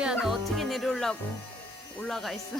유야 너 어떻게 내려오려고 올라가 있어.